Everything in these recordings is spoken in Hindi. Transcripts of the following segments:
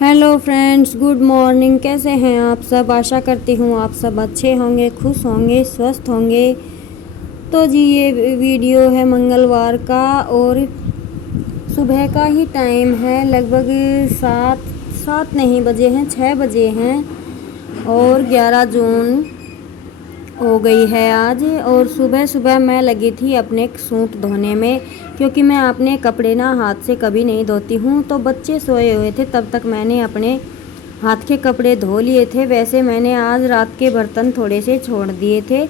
Hello friends, good morning. कैसे हैं आप सब? आशा करती हूँ आप सब अच्छे होंगे, खुश होंगे, स्वस्थ होंगे। तो जी ये वीडियो है मंगलवार का और सुबह का ही टाइम है। लगभग सात सात नहीं बजे हैं, 6 बजे हैं और 11 जून हो गई है आज। और सुबह सुबह मैं लगी थी अपने सूट धोने में, क्योंकि मैं अपने कपड़े ना हाथ से कभी नहीं धोती हूँ। तो बच्चे सोए हुए थे, तब तक मैंने अपने हाथ के कपड़े धो लिए थे। वैसे मैंने आज रात के बर्तन थोड़े से छोड़ दिए थे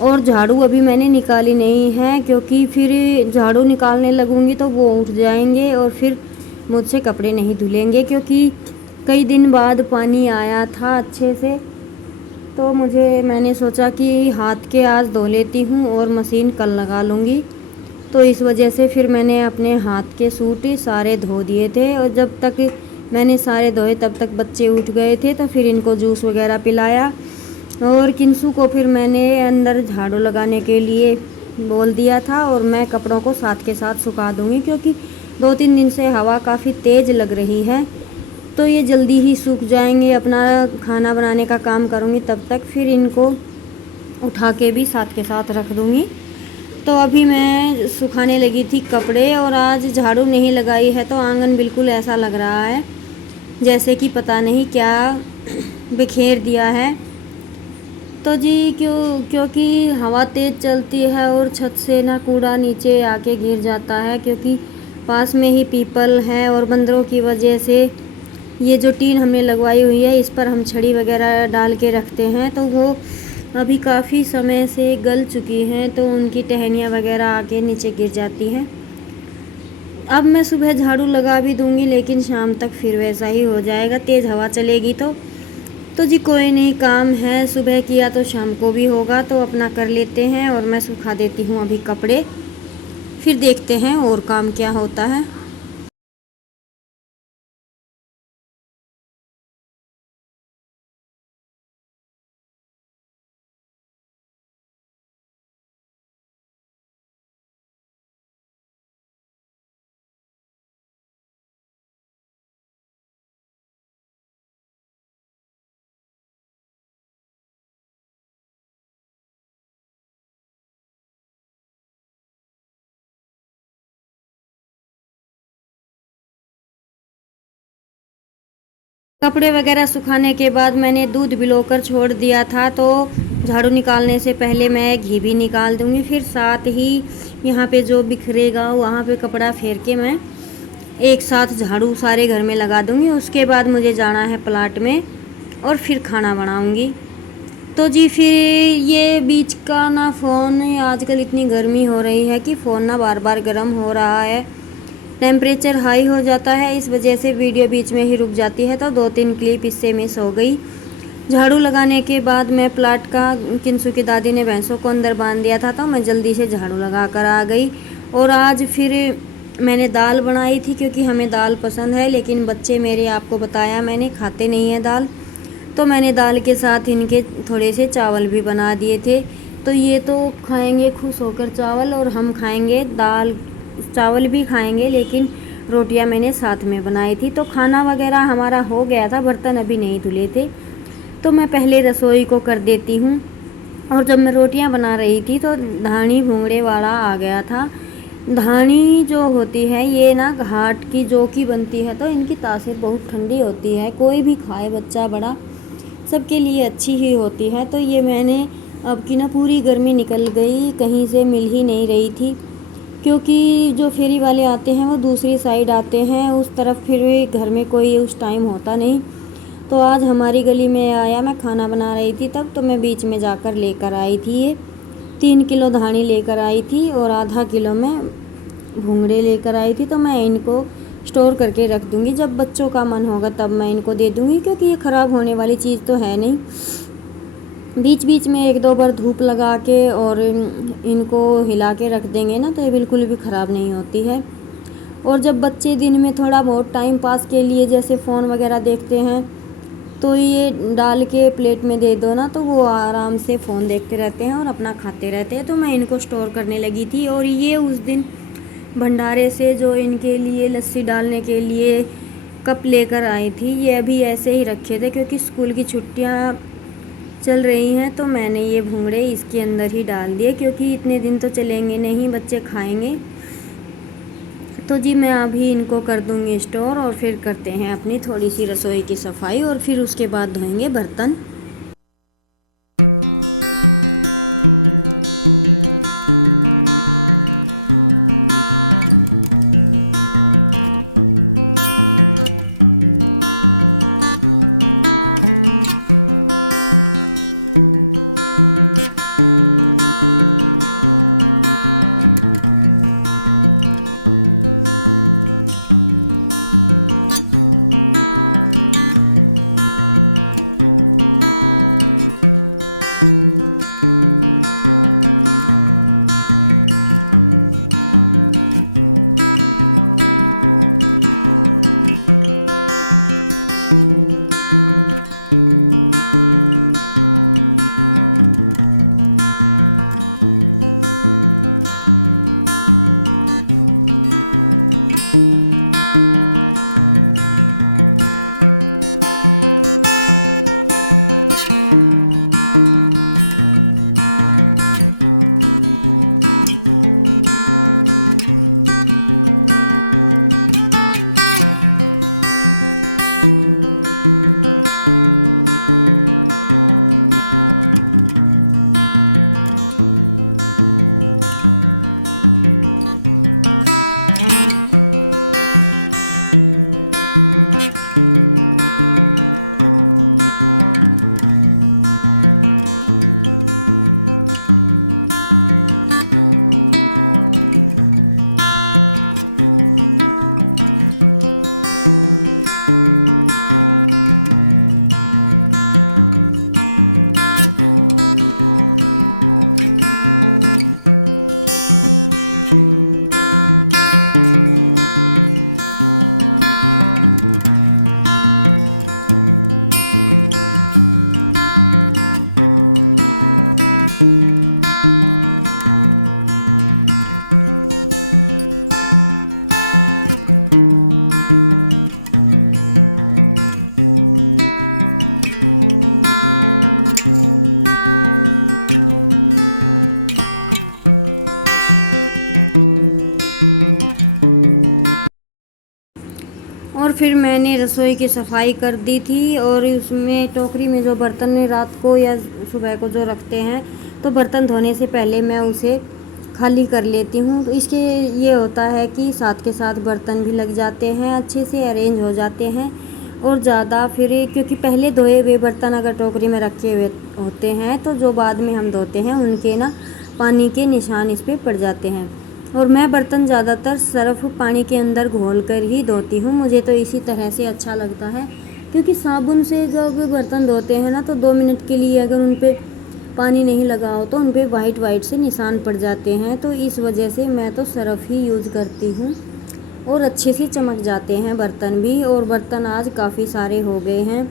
और झाड़ू अभी मैंने निकाली नहीं है, क्योंकि फिर झाड़ू निकालने लगूंगी तो वो उठ जाएंगे और फिर मुझसे कपड़े नहीं धुलेंगे, क्योंकि कई दिन बाद पानी आया था अच्छे से। तो मैंने सोचा कि हाथ के आज धो लेती हूँ और मशीन कल लगा लूँगी। तो इस वजह से फिर मैंने अपने हाथ के सूट सारे धो दिए थे और जब तक मैंने सारे धोए तब तक बच्चे उठ गए थे। तो फिर इनको जूस वगैरह पिलाया और किंसू को फिर मैंने अंदर झाड़ू लगाने के लिए बोल दिया था और मैं कपड़ों को साथ के साथ सुखा दूँगी, क्योंकि 2-3 दिन से हवा काफ़ी तेज़ लग रही है तो ये जल्दी ही सूख जाएंगे। अपना खाना बनाने का काम करूँगी तब तक, फिर इनको उठा के भी साथ के साथ रख दूँगी। तो अभी मैं सुखाने लगी थी कपड़े और आज झाड़ू नहीं लगाई है तो आंगन बिल्कुल ऐसा लग रहा है जैसे कि पता नहीं क्या बिखेर दिया है। तो जी क्योंकि हवा तेज़ चलती है और छत से ना कूड़ा नीचे आके गिर जाता है, क्योंकि पास में ही पीपल है और बंदरों की वजह से ये जो टीन हमने लगवाई हुई है इस पर हम छड़ी वगैरह डाल के रखते हैं, तो वो अभी काफ़ी समय से गल चुकी हैं तो उनकी टहनियाँ वगैरह आके नीचे गिर जाती हैं। अब मैं सुबह झाड़ू लगा भी दूंगी लेकिन शाम तक फिर वैसा ही हो जाएगा, तेज़ हवा चलेगी तो जी कोई नहीं, काम है, सुबह किया तो शाम को भी होगा, तो अपना कर लेते हैं। और मैं सुखा देती हूँ अभी कपड़े, फिर देखते हैं और काम क्या होता है। कपड़े वगैरह सुखाने के बाद मैंने दूध भिगोकर छोड़ दिया था, तो झाड़ू निकालने से पहले मैं घी भी निकाल दूंगी। फिर साथ ही यहाँ पे जो बिखरेगा वहाँ पे कपड़ा फेर के मैं एक साथ झाड़ू सारे घर में लगा दूंगी। उसके बाद मुझे जाना है प्लाट में और फिर खाना बनाऊंगी। तो जी फिर ये बीच का ना फ़ोन, आजकल इतनी गर्मी हो रही है कि फ़ोन ना बार बार गर्म हो रहा है, टेम्परेचर हाई हो जाता है, इस वजह से वीडियो बीच में ही रुक जाती है। तो 2-3 क्लिप इससे मिस हो गई। झाड़ू लगाने के बाद मैं प्लाट का, किंसू की दादी ने भैंसों को अंदर बांध दिया था तो मैं जल्दी से झाड़ू लगा कर आ गई। और आज फिर मैंने दाल बनाई थी, क्योंकि हमें दाल पसंद है, लेकिन बच्चे मेरे, आपको बताया मैंने, खाते नहीं हैं दाल। तो मैंने दाल के साथ इनके थोड़े से चावल भी बना दिए थे, तो ये तो खाएंगे खुश होकर चावल और हम खाएंगे दाल। चावल भी खाएंगे लेकिन रोटियां मैंने साथ में बनाई थी। तो खाना वगैरह हमारा हो गया था, बर्तन अभी नहीं धुले थे, तो मैं पहले रसोई को कर देती हूँ। और जब मैं रोटियां बना रही थी तो धानी भूंगड़े वाला आ गया था। धानी जो होती है ये ना घाट की जौ की बनती है, तो इनकी तासीर बहुत ठंडी होती है, कोई भी खाए, बच्चा बड़ा, सबके लिए अच्छी ही होती है। तो ये मैंने अब की ना पूरी गर्मी निकल गई, कहीं से मिल ही नहीं रही थी, क्योंकि जो फेरी वाले आते हैं वो दूसरी साइड आते हैं, उस तरफ फिर घर में कोई उस टाइम होता नहीं। तो आज हमारी गली में आया, मैं खाना बना रही थी तब, तो मैं बीच में जाकर लेकर आई थी। ये 3 किलो धानी लेकर आई थी और आधा किलो में भूंगड़े लेकर आई थी। तो मैं इनको स्टोर करके रख दूँगी, जब बच्चों का मन होगा तब मैं इनको दे दूँगी, क्योंकि ये ख़राब होने वाली चीज़ तो है नहीं। बीच बीच में 1-2 बार धूप लगा के और इनको हिला के रख देंगे ना तो ये बिल्कुल भी ख़राब नहीं होती है। और जब बच्चे दिन में थोड़ा बहुत टाइम पास के लिए जैसे फ़ोन वगैरह देखते हैं तो ये डाल के प्लेट में दे दो ना, तो वो आराम से फ़ोन देखते रहते हैं और अपना खाते रहते हैं। तो मैं इनको स्टोर करने लगी थी। और ये उस दिन भंडारे से जो इनके लिए लस्सी डालने के लिए कप लेकर आई थी। ये अभी ऐसे ही रखे थे क्योंकि स्कूल की छुट्टियां चल रही हैं, तो मैंने ये भुंगड़े इसके अंदर ही डाल दिए क्योंकि इतने दिन तो चलेंगे नहीं, बच्चे खाएंगे। तो जी मैं अभी इनको कर दूंगी स्टोर और फिर करते हैं अपनी थोड़ी सी रसोई की सफाई और फिर उसके बाद धोएंगे बर्तन। और फिर मैंने रसोई की सफाई कर दी थी और उसमें टोकरी में जो बर्तन रात को या सुबह को जो रखते हैं, तो बर्तन धोने से पहले मैं उसे खाली कर लेती हूँ। तो इसके ये होता है कि साथ के साथ बर्तन भी लग जाते हैं, अच्छे से अरेंज हो जाते हैं और ज़्यादा फिर क्योंकि पहले धोए हुए बर्तन अगर टोकरी में रखे हुए होते हैं तो जो बाद में हम धोते हैं उनके ना पानी के निशान इस पर पड़ जाते हैं। और मैं बर्तन ज़्यादातर सर्फ पानी के अंदर घोल कर ही धोती हूँ, मुझे तो इसी तरह से अच्छा लगता है। क्योंकि साबुन से जब बर्तन धोते हैं ना तो 2 मिनट के लिए अगर उन पर पानी नहीं लगा हो तो उन पर वाइट से निशान पड़ जाते हैं, तो इस वजह से मैं तो सर्फ ही यूज़ करती हूँ और अच्छे से चमक जाते हैं बर्तन भी। और बर्तन आज काफ़ी सारे हो गए हैं,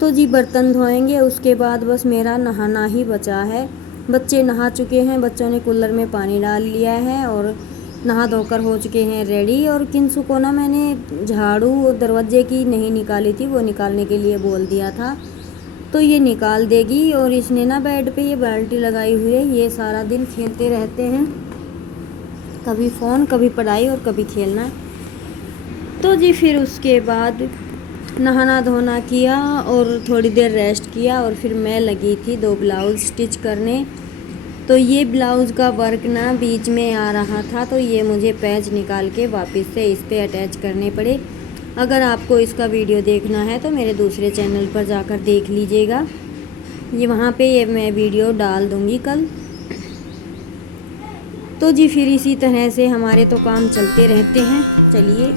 तो जी बर्तन धोएंगे, उसके बाद बस मेरा नहाना ही बचा है। बच्चे नहा चुके हैं, बच्चों ने कूलर में पानी डाल लिया है और नहा धोकर हो चुके हैं रेडी। और किंसु को ना मैंने झाड़ू दरवाजे की नहीं निकाली थी, वो निकालने के लिए बोल दिया था, तो ये निकाल देगी। और इसने ना बेड पे ये बाल्टी लगाई हुई है, ये सारा दिन खेलते रहते हैं, कभी फ़ोन कभी पढ़ाई और कभी खेलना। तो जी फिर उसके बाद नहाना धोना किया और थोड़ी देर रेस्ट किया और फिर मैं लगी थी 2 ब्लाउज़ स्टिच करने। तो ये ब्लाउज़ का वर्क ना बीच में आ रहा था, तो ये मुझे पैच निकाल के वापस से इस पे अटैच करने पड़े। अगर आपको इसका वीडियो देखना है तो मेरे दूसरे चैनल पर जाकर देख लीजिएगा, ये वहाँ पे ये मैं वीडियो डाल दूँगी कल। तो जी फिर इसी तरह से हमारे तो काम चलते रहते हैं। चलिए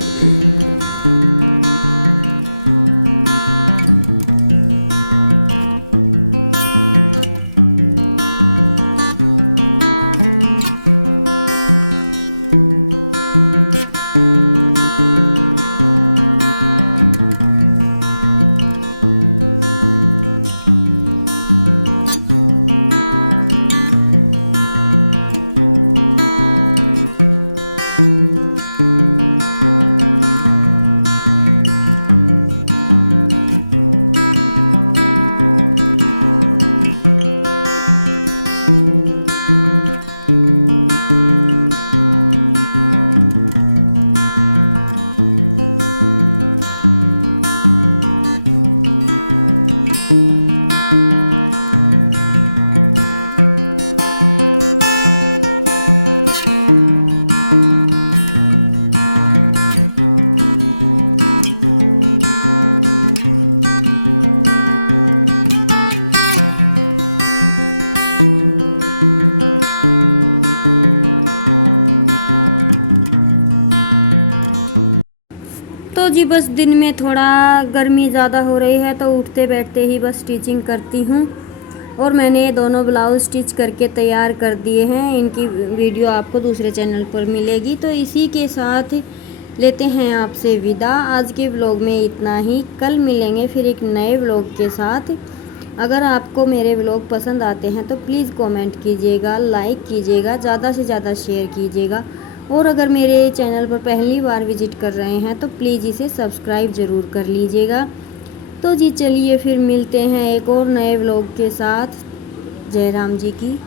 क्योंकि बस दिन में थोड़ा गर्मी ज़्यादा हो रही है तो उठते बैठते ही बस स्टिचिंग करती हूँ। और मैंने ये दोनों ब्लाउज़ स्टिच करके तैयार कर दिए हैं। इनकी वीडियो आपको दूसरे चैनल पर मिलेगी। तो इसी के साथ लेते हैं आपसे विदा। आज के व्लॉग में इतना ही। कल मिलेंगे फिर एक नए व्लॉग के साथ। अगर आपको मेरे व्लॉग पसंद आते हैं तो प्लीज़ कमेंट कीजिएगा, लाइक कीजिएगा, ज़्यादा से ज़्यादा शेयर कीजिएगा। और अगर मेरे चैनल पर पहली बार विजिट कर रहे हैं तो प्लीज़ इसे सब्सक्राइब ज़रूर कर लीजिएगा। तो जी चलिए फिर मिलते हैं एक और नए व्लॉग के साथ। जय राम जी की।